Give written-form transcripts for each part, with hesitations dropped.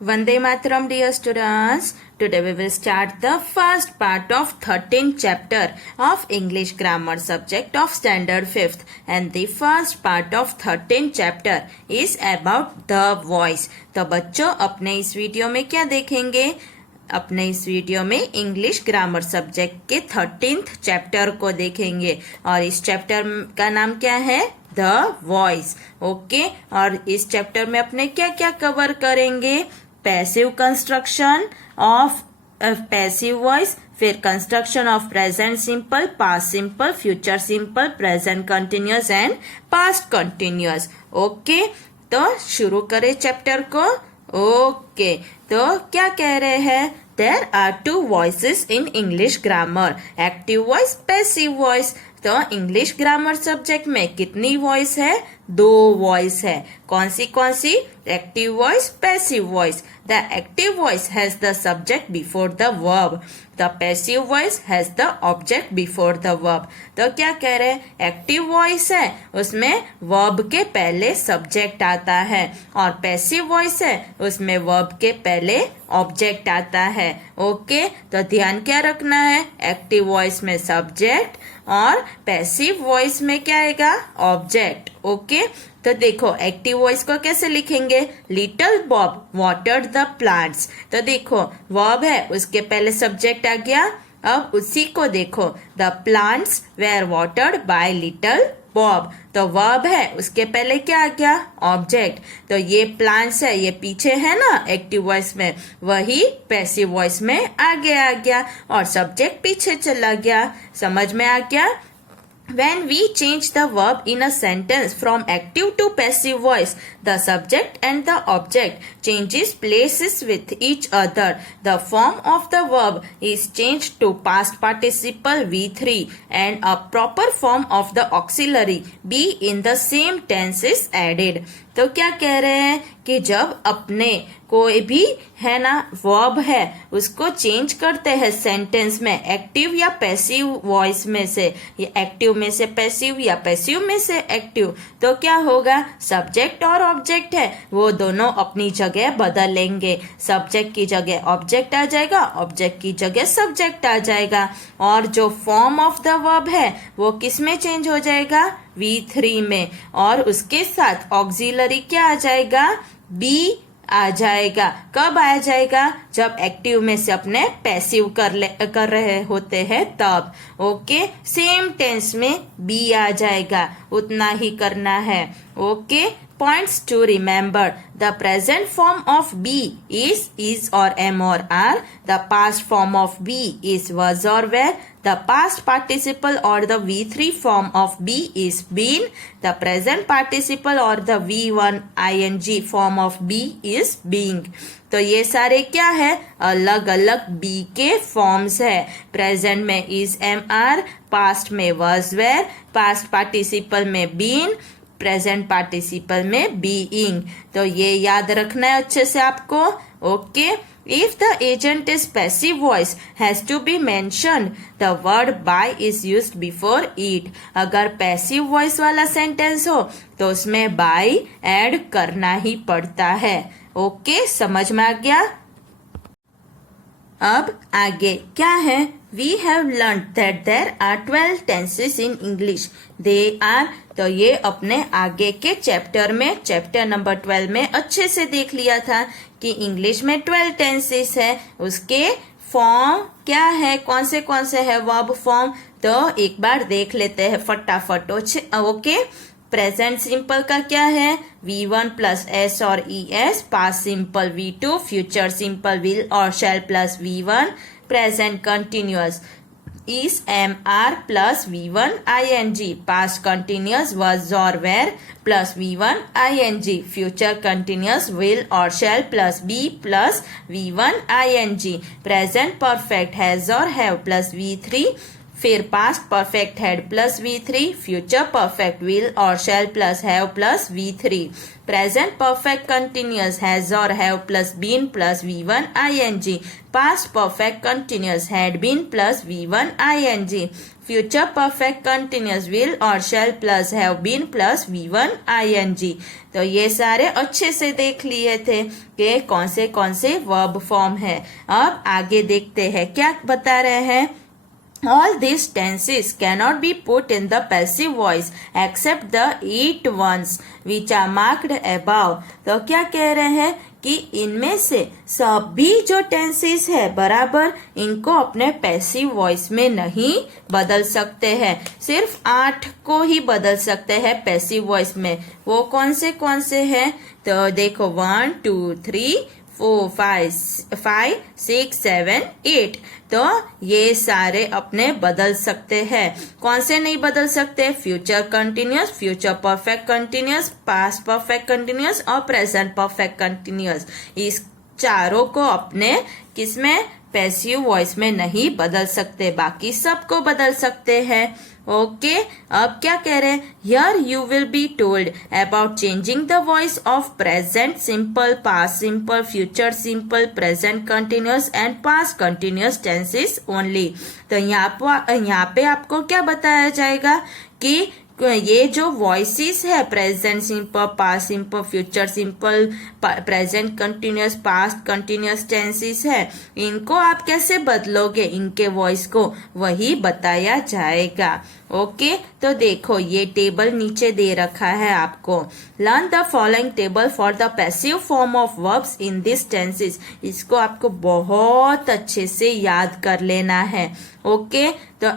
Vande Mataram, dear students. Today we will start the first part of 13th chapter of English grammar subject of standard 5th, and the first part of 13th chapter is about the voice. तो बच्चों अपने इस video में क्या देखेंगे? अपने इस video में इंग्लिश ग्रामर सब्जेक्ट के 13th चैप्टर को देखेंगे और इस चैप्टर का नाम क्या है? The voice. ओके, और इस चैप्टर में अपने क्या क्या कवर करेंगे? Passive construction of passive voice, फिर construction of present simple, past simple, future simple, present continuous and past continuous. Okay, तो शुरू करें चैप्टर को. ओके, तो क्या कह रहे हैं? There are two voices in English grammar, active voice, passive voice. तो इंग्लिश ग्रामर सब्जेक्ट में कितनी वॉइस है? 2 वॉइस है. कौन सी? Active voice, passive voice. The active voice has the subject before the verb. The passive voice has the object before the verb. तो क्या कह रहे हैं? एक्टिव वॉइस है, उसमें वर्ब के पहले सब्जेक्ट आता है, और पैसिव वॉइस है, उसमें वर्ब के पहले ऑब्जेक्ट आता है. ओके, तो ध्यान क्या रखना है? एक्टिव वॉइस में सब्जेक्ट और पैसिव वॉइस में क्या आएगा? ऑब्जेक्ट. ओके, तो देखो एक्टिव वॉइस को कैसे लिखेंगे? Little Bob watered the plants. तो देखो वर्ब है, उसके पहले सब्जेक्ट आ गया. अब उसी को देखो, the plants were watered by little Bob. तो वर्ब है, उसके पहले क्या आ गया? ऑब्जेक्ट. तो ये प्लांट्स है, ये पीछे है ना एक्टिव वॉइस में, वही पैसिव वॉइस में आगे आ गया और सब्जेक्ट पीछे चला गया. समझ में आ गया? When we change the verb in a sentence from active to passive voice, the subject and the object changes places with each other. The form of the verb is changed to past participle V3 and a proper form of the auxiliary be in the same tense is added. तो क्या कह रहे हैं कि जब अपने कोई भी है ना वर्ब है, उसको चेंज करते हैं सेंटेंस में एक्टिव या पैसिव वॉइस में से, या एक्टिव में से पैसिव या पैसिव में से एक्टिव, तो क्या होगा? सब्जेक्ट और ऑब्जेक्ट है, वो दोनों अपनी जगह बदल लेंगे. सब्जेक्ट की जगह ऑब्जेक्ट आ जाएगा, ऑब्जेक्ट की जगह सब्जेक्ट आ जाएगा, और जो फॉर्म ऑफ द वर्ब है वो किस में चेंज हो जाएगा? V3 में. और उसके साथ ऑक्सिलरी क्या आ जाएगा? बी आ जाएगा. कब आ जाएगा? जब एक्टिव में से अपने पैसिव कर रहे होते हैं तब. ओके, सेम टेंस में बी आ जाएगा. उतना ही करना है. Okay, points to remember: the present form of be is or am or are. The past form of be is was or were. The past participle or the V3 form of be is been. The present participle or the V1 ing form of be is being. तो ये सारे क्या है? अलग अलग B के forms है. Present में इज एम आर, पास्ट में was were, पास्ट पार्टिसिपल में बीन, प्रेजेंट पार्टिसिपल में बीइंग. तो ये याद रखना है अच्छे से आपको. Okay, if the agent is passive voice has to be mentioned, the word by is used before it. अगर पैसिव वॉइस वाला सेंटेंस हो तो उसमें बाय ऐड करना ही पड़ता है. ओके, समझ में आ गया? अब आगे क्या है? We have learned that there are 12 tenses in English. They are. तो ये अपने आगे के चैप्टर में, चैप्टर नंबर 12 में अच्छे से देख लिया था कि इंग्लिश में 12 टेंसेस है. उसके फॉर्म क्या है? कौन से है वर्ब फॉर्म? तो एक बार देख लेते हैं फटाफट. ओके, प्रेजेंट सिंपल का क्या है? V1 प्लस S और ES. Past simple V2. Future simple will और shall plus V1. Present continuous is MR plus V1 ing. Past continuous was और were plus V1 ing. Future continuous will और shall plus B plus V1 ing. Present perfect has और have plus V3. फिर past perfect had plus V3, future perfect will और shall plus have plus V3, present perfect continuous has और have plus been plus V1 ing, past perfect continuous had been plus V1 ing, future perfect continuous will और shall plus have been plus V1 ing। तो ये सारे अच्छे से देख लिए थे कि कौन से वर्ब फॉर्म है। अब आगे देखते हैं क्या बता रहे हैं। All these tenses cannot be put in the passive voice except the 8 ones which are marked above। तो क्या कह रहे हैं कि इनमें से सभी जो टेंसेस है बराबर इनको अपने पैसिव वॉइस में नहीं बदल सकते हैं, सिर्फ 8 को ही बदल सकते हैं पैसिव वॉइस में। वो कौन से हैं? तो देखो 1 2 3 4 5 6 7 8। तो ये सारे अपने बदल सकते हैं। कौन से नहीं बदल सकते? Future continuous, future perfect continuous, past perfect continuous और प्रेजेंट परफेक्ट कंटिन्यूअस। इस चारों को अपने किसमें पैसिव वॉइस में नहीं बदल सकते, बाकी सबको बदल सकते हैं। ओके, अब क्या कह रहे हैं? Here you will be told about changing the voice of present simple, past simple, future simple, present continuous and past continuous tenses only. तो यहाँ पे आपको क्या बताया जाएगा कि ये जो वॉइसेस है present simple, past simple, future simple, present continuous, past continuous tenses है, इनको आप कैसे बदलोगे, इनके वॉइस को वही बताया जाएगा। ओके, तो देखो ये टेबल नीचे दे रखा है आपको। Learn the following table for the passive form of verbs in this tenses. इसको आपको बहुत अच्छे से याद कर लेना है। ओके, तो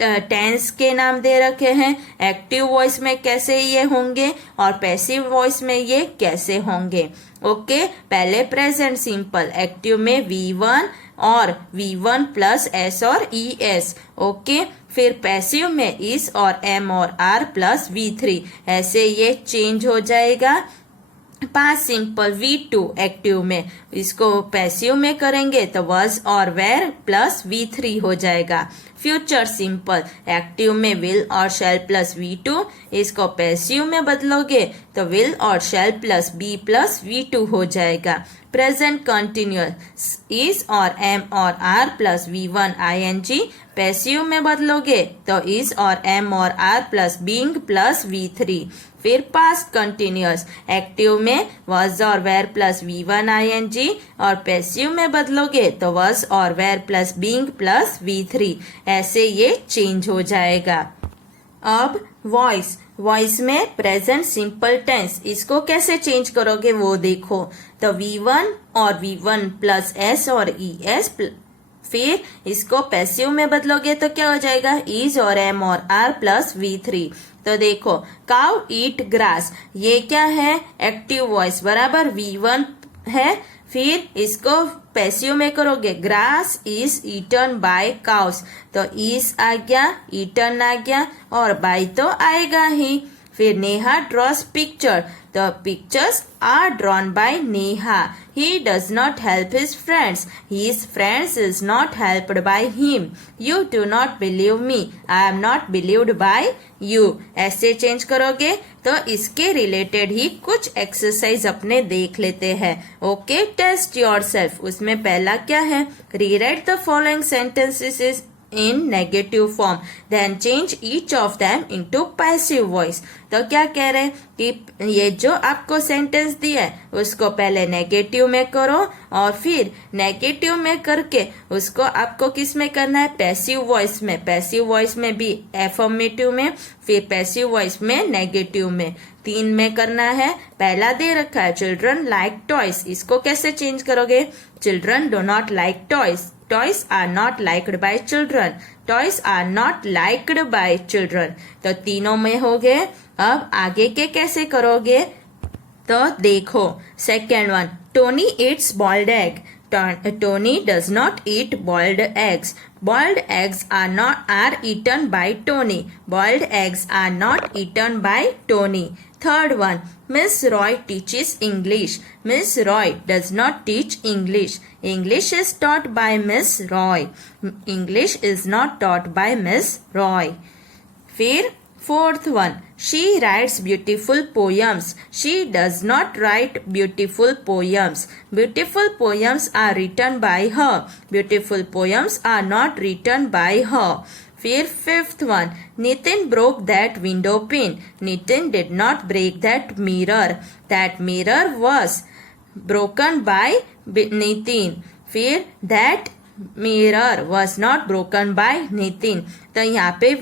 टेंस के नाम दे रखे हैं, एक्टिव वॉइस में कैसे ये होंगे और पैसिव वॉइस में ये कैसे होंगे। ओके, पहले प्रेजेंट सिंपल, एक्टिव में V1 और V1 प्लस S और ES। ओके, फिर पैसिव में is और am और are प्लस V3। ऐसे ये चेंज हो जाएगा। पास्ट सिंपल V2 एक्टिव में, इसको पैसिव में करेंगे तो was और were प्लस V3 हो जाएगा। फ्यूचर सिंपल एक्टिव में will और shall प्लस V2, इसको पैसिव में बदलोगे तो will और shall plus B plus V2 हो जाएगा। प्रेजेंट कंटिन्यूअस is और am और are plus V1 ing, passive में बदलोगे तो is और am और are plus being plus V3। फिर पास्ट कंटिन्यूअस एक्टिव में was और were प्लस V1 ing और पैसिव में बदलोगे तो was और were plus being plus V3। ऐसे ये चेंज हो जाएगा। अब वॉइस में प्रेजेंट सिंपल टेंस, इसको कैसे चेंज करोगे वो देखो। तो V1 और V1 प्लस S और ES, फिर इसको पैसिव में बदलोगे तो क्या हो जाएगा? is और am और are प्लस V3। तो देखो काउ ईट ग्रास, ये क्या है? एक्टिव वॉइस बराबर V1 है। फिर इसको पैसिव में करोगे, grass is eaten by cows, तो इज आ गया, ईटन आ गया और बाय तो आएगा ही। फिर नेहा ड्रॉस पिक्चर, तो pictures are drawn by Neha. He does not help his friends, his friends is not helped by him. You do not believe me, I am not believed by you. ऐसे change करोगे तो इसके related ही कुछ exercise अपने देख लेते हैं। Okay, test yourself. उसमें पहला क्या है? Rewrite the following sentences in negative form, then change each of them into passive voice। तो क्या कह रहे हैं कि ये जो आपको सेंटेंस दिया है उसको पहले नेगेटिव में करो और फिर नेगेटिव में करके उसको आपको किस में करना है? पैसिव वॉइस में। पैसिव वॉइस में भी एफर्मेटिव में, फिर पैसिव वॉइस में नेगेटिव में, 3 में करना है। पहला दे रखा है चिल्ड्रन लाइक टॉयज, इसको कैसे चेंज करोगे? Children do not like toys, toys are not liked by children, toys are not liked by children। तो तीनों में हो गए। अब आगे के कैसे करोगे? तो देखो second one, Tony Yeats boiled egg, Tony does not eat boiled eggs, boiled eggs are eaten by Tony, boiled eggs are not eaten by Tony। Third one, Miss Roy teaches English. Miss Roy does not teach English. English is taught by Miss Roy. English is not taught by Miss Roy. फिर fourth one, she writes beautiful poems. She does not write beautiful poems. Beautiful poems are written by her. Beautiful poems are not written by her. फिर fifth one, Nitin broke that window pane. Nitin did not break that mirror. That mirror was broken by Nitin. फिर that mirror was not broken by Nitin. तो यहाँ पे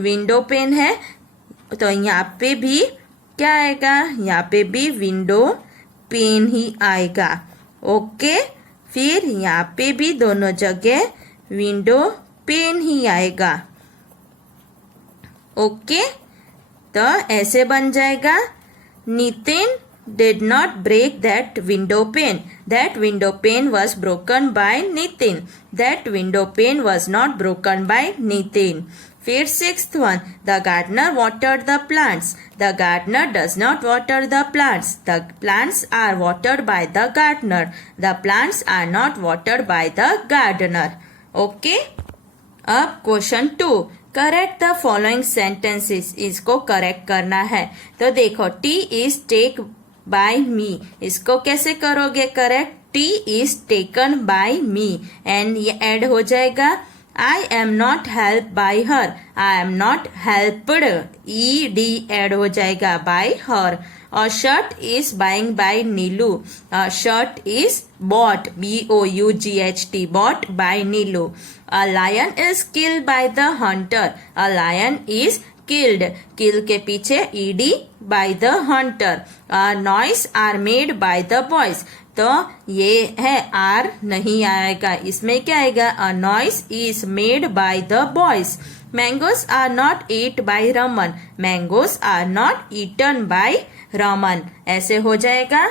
window pane है, तो यहाँ पे भी क्या आएगा, यहाँ पे भी विंडो पेन ही आएगा. ओके, फिर यहाँ पे भी दोनों जगह विंडो पेन ही आएगा. ओके, तो ऐसे बन जाएगा, Nitin did not break that window pane. That window pane was broken by Nitin. That window pane was not broken by Nitin. फिर sixth one, the gardener watered the plants. The gardener does not water the plants. The plants are watered by the gardener. The plants are not watered by the gardener. Okay? अब question 2, correct the following sentences. इसको correct करना है. तो देखो, tea is take by me, इसको कैसे करोगे correct? Tea is taken by me, and ये ऐड हो जाएगा. I am not help by her, I am not helped, E D add हो जाएगा बाय हर. और shirt is buying by Neelu, shirt is bought, BOUGHT, bought by Neelu. A lion is killed bye the hunter, a lion is killed, kill के पीछे ED by the hunter. Noise are made by the boys, तो ये है are नहीं आएगा, इसमें क्या आएगा, a noise is made by the boys. Mangoes are not eat by Raman, mangoes are not eaten by Raman. ऐसे हो जाएगा.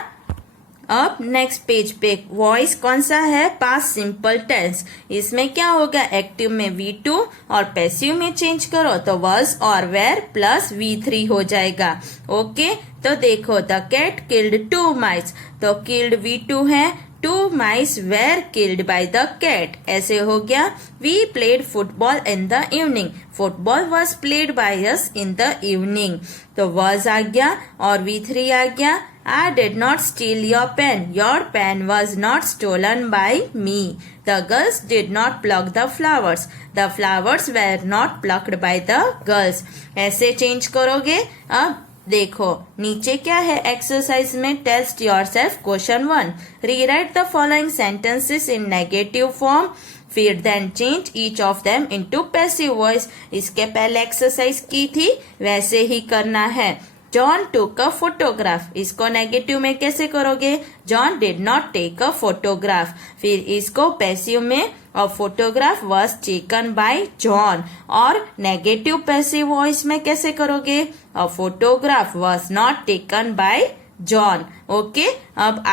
अब नेक्स्ट पेज पे वॉइस कौन सा है, पास्ट सिंपल टेंस. इसमें क्या होगा, एक्टिव में V2 और पैसिव में चेंज करो तो वॉज और वेर प्लस V3 हो जाएगा. ओके, तो देखो, द कैट किल्ड 2 mice, तो किल्ड V2 है, 2 mice were killed by the cat. ऐसे हो गया. We played football in the evening. Football was played by us in the evening. तो was आ गया और V3 आ गया. I did not steal your pen. Your pen was not stolen by me. The girls did not pluck the flowers. The flowers were not plucked by the girls. ऐसे change करोगे. अब देखो नीचे क्या है एक्सरसाइज में, test yourself. Question 1, rewrite the following sentences in negative form. फिर then change each of them into passive voice. इसके पहले एक्सरसाइज की थी, वैसे ही करना है. जॉन टूक अ फोटोग्राफ, इसको नेगेटिव में कैसे करोगे, John did not take a photograph. फिर इसको पैसिव में, और photograph was taken by John. और नेगेटिव पैसिव वॉइस में कैसे करोगे, a photograph was not taken by John. Okay, अब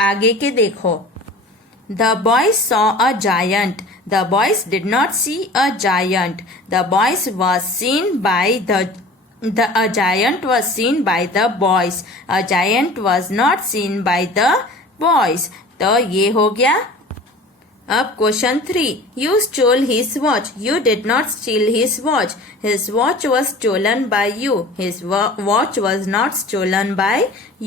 आगे के देखो. The boys saw a giant. The boys did not see a giant. The boys was seen by a giant was seen by the boys. A giant was not seen by the boys. तो ये हो गया. अब question 3, you stole his watch. You did not steal his watch. His watch was stolen by you. His watch was not stolen by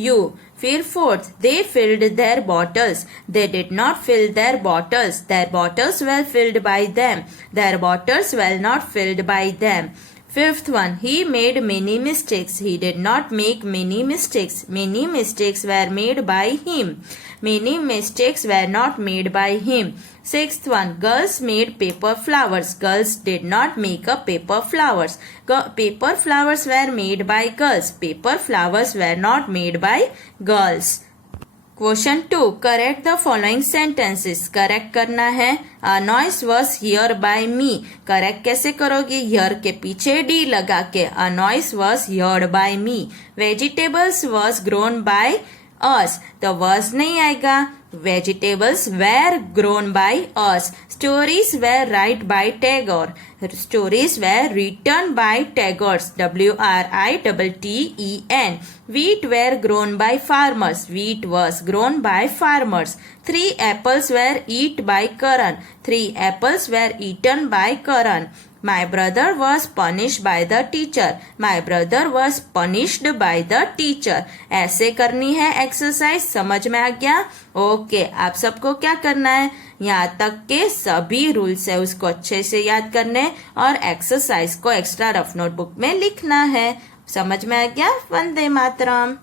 you. फिर 4th, they filled their bottles. They did not fill their bottles. Their bottles were filled by them. Their bottles were not filled by them. 5th one, he made many mistakes. He did not make many mistakes. Many mistakes were made by him. Many mistakes were not made by him. 6th one, girls made paper flowers. Girls did not make a paper flowers. Paper flowers were made by girls. Paper flowers were not made by girls. Question 2, correct the following sentences. Correct करना है. A noise was hear by me. Correct कैसे करोगे, hear के पीछे D लगा के. A noise was heard by me. Vegetables was grown by us, तो was नहीं आएगा. Vegetables were grown by us. Stories were written by Tagore. Stories were written by Tagore. Written. Wheat were grown by farmers. Wheat was grown by farmers. 3 apples were eaten by Karan. 3 apples were eaten by Karan. My brother was punished by the teacher. My brother was punished by the teacher. ऐसे करनी है exercise, समझ में आ गया? Okay, आप सबको क्या करना है, यहाँ तक के सभी रूल्स है उसको अच्छे से याद करने और एक्सरसाइज को एक्स्ट्रा रफ नोटबुक में लिखना है। समझ में आ गया? वंदे मातरम।